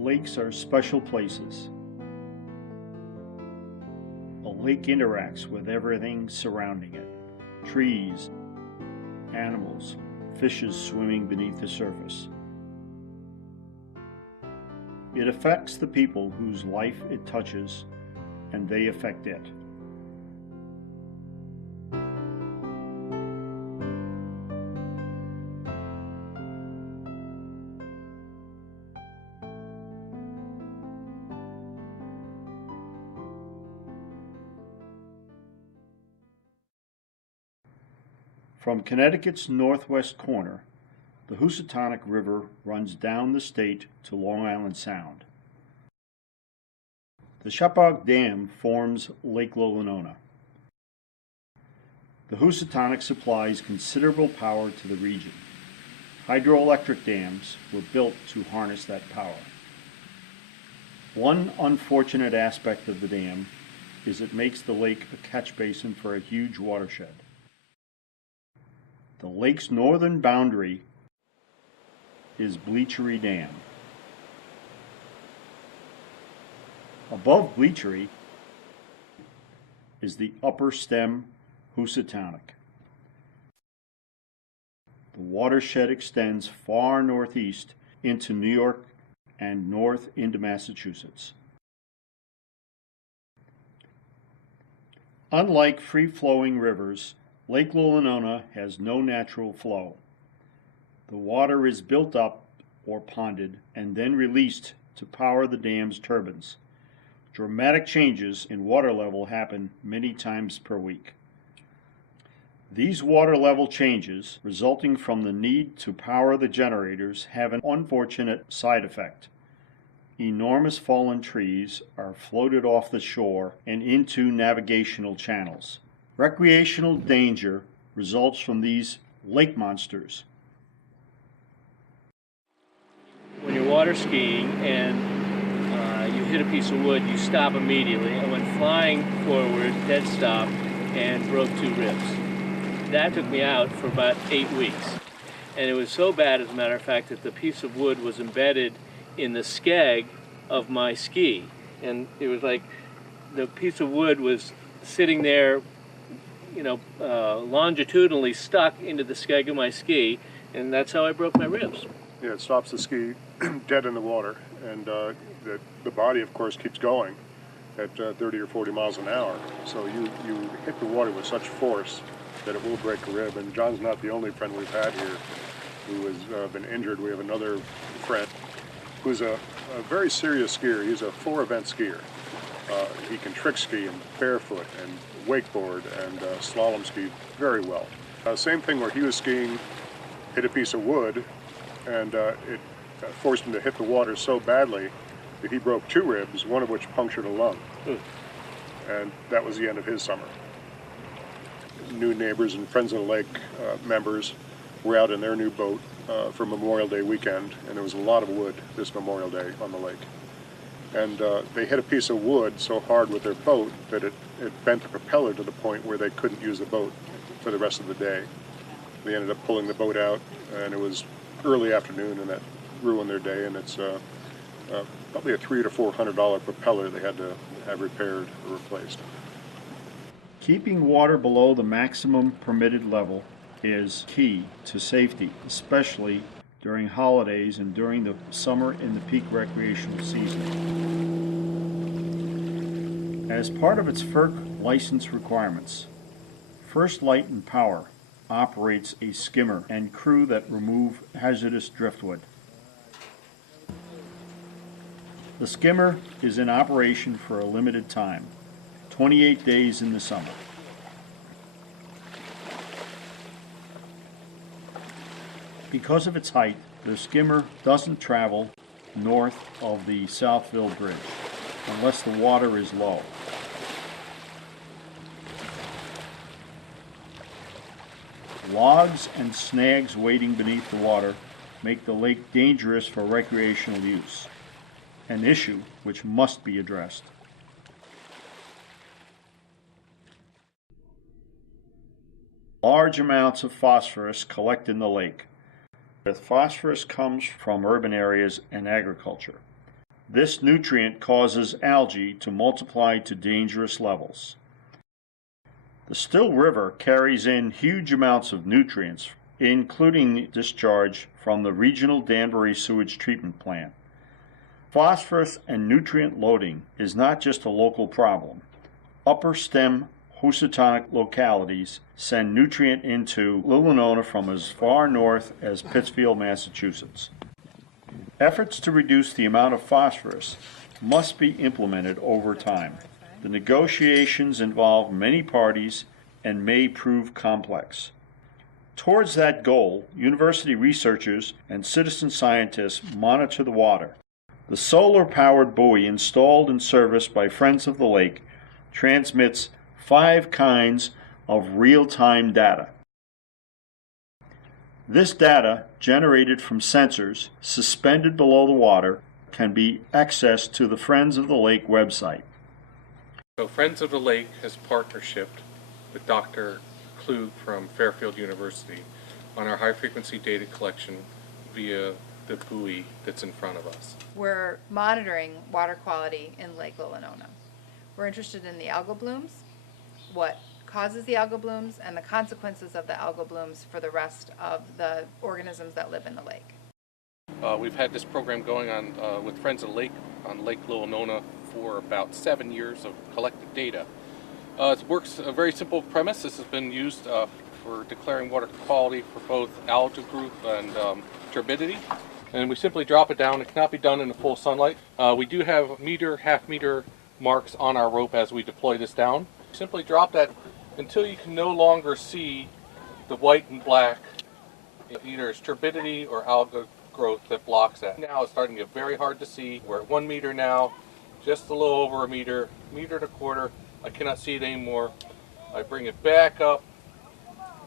Lakes are special places. A lake interacts with everything surrounding it. Trees, animals, fishes swimming beneath the surface. It affects the people whose life it touches, and they affect it. From Connecticut's northwest corner, the Housatonic River runs down the state to Long Island Sound. The Shapog Dam forms Lake Lillinonah. The Housatonic supplies considerable power to the region. Hydroelectric dams were built to harness that power. One unfortunate aspect of the dam is it makes the lake a catch basin for a huge watershed. The lake's northern boundary is Bleachery Dam. Above Bleachery is the upper stem Housatonic. The watershed extends far northeast into New York and north into Massachusetts. Unlike free-flowing rivers, Lake Lillinonah has no natural flow. The water is built up or ponded and then released to power the dam's turbines. Dramatic changes in water level happen many times per week. These water level changes, resulting from the need to power the generators, have an unfortunate side effect. Enormous fallen trees are floated off the shore and into navigational channels. Recreational danger results from these lake monsters. When you're water skiing and you hit a piece of wood, you stop immediately. I went flying forward, dead stop, and broke 2 ribs. That took me out for about 8 weeks. And it was so bad, as a matter of fact, that the piece of wood was embedded in the skeg of my ski. And it was like the piece of wood was sitting there, longitudinally stuck into the skeg of my ski, and that's how I broke my ribs. Yeah, it stops the ski dead in the water, and the body, of course, keeps going at 30 or 40 miles an hour. So you hit the water with such force that it will break a rib. And John's not the only friend we've had here who has been injured. We have another friend who's a very serious skier. He's a 4-event skier. He can trick ski and barefoot and wakeboard and slalom ski very well. Same thing where he was skiing, hit a piece of wood, and it forced him to hit the water so badly that he broke 2 ribs, one of which punctured a lung. And that was the end of his summer. New neighbors and Friends of the Lake members were out in their new boat for Memorial Day weekend, and there was a lot of wood this Memorial Day on the lake. And they hit a piece of wood so hard with their boat that it bent the propeller to the point where they couldn't use the boat for the rest of the day. They ended up pulling the boat out, and it was early afternoon, and that ruined their day. And it's probably a $300 to $400 propeller they had to have repaired or replaced. Keeping water below the maximum permitted level is key to safety, especially during holidays and during the summer and the peak recreational season. As part of its FERC license requirements, First Light and Power operates a skimmer and crew that remove hazardous driftwood. The skimmer is in operation for a limited time, 28 days in the summer. Because of its height, the skimmer doesn't travel north of the Southville Bridge unless the water is low. Logs and snags wading beneath the water make the lake dangerous for recreational use, an issue which must be addressed. Large amounts of phosphorus collect in the lake. The phosphorus comes from urban areas and agriculture. This nutrient causes algae to multiply to dangerous levels. The Still River carries in huge amounts of nutrients, including discharge from the regional Danbury sewage treatment plant. Phosphorus and nutrient loading is not just a local problem. Upper stem Housatonic localities send nutrient into Lillinonah from as far north as Pittsfield, Massachusetts. Efforts to reduce the amount of phosphorus must be implemented over time. The negotiations involve many parties and may prove complex. Towards that goal, university researchers and citizen scientists monitor the water. The solar-powered buoy installed and serviced by Friends of the Lake transmits 5 kinds of real-time data. This data, generated from sensors suspended below the water, can be accessed to the Friends of the Lake website. So Friends of the Lake has partnershiped with Dr. Klug from Fairfield University on our high-frequency data collection via the buoy that's in front of us. We're monitoring water quality in Lake Lillinonah. We're interested in the algal blooms, what causes the algal blooms, and the consequences of the algal blooms for the rest of the organisms that live in the lake. We've had this program going on with Friends of the Lake on Lake Lillinonah for about 7 years of collected data. It works a very simple premise. This has been used for declaring water quality for both algal group and turbidity. And we simply drop it down. It cannot be done in the full sunlight. We do have meter, half meter marks on our rope as we deploy this down. Simply drop that until you can no longer see the white and black. Either it's turbidity or algal growth that blocks that. Now it's starting to get very hard to see. We're at 1 meter now, just a little over a meter, meter and a quarter. I cannot see it anymore. I bring it back up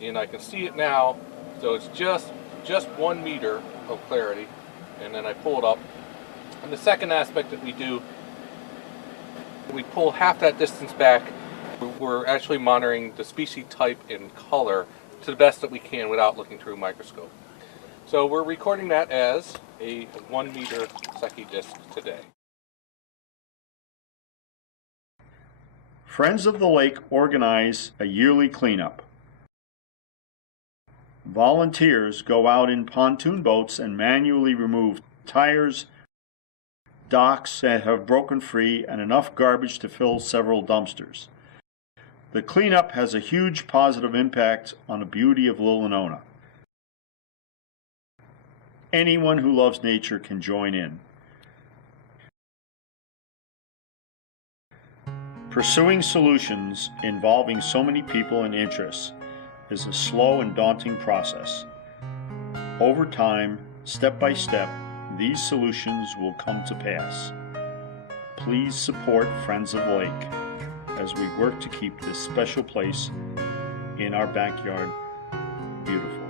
and I can see it now. So it's just 1 meter of clarity, and then I pull it up. And the second aspect that we do, we pull half that distance back. We're actually monitoring the species type and color to the best that we can without looking through a microscope. So we're recording that as a 1 meter Secchi disc today. Friends of the Lake organize a yearly cleanup. Volunteers go out in pontoon boats and manually remove tires, docks that have broken free, and enough garbage to fill several dumpsters. The cleanup has a huge positive impact on the beauty of Lillinonah. Anyone who loves nature can join in. Pursuing solutions involving so many people and interests is a slow and daunting process. Over time, step by step, these solutions will come to pass. Please support Friends of the Lake as we work to keep this special place in our backyard beautiful.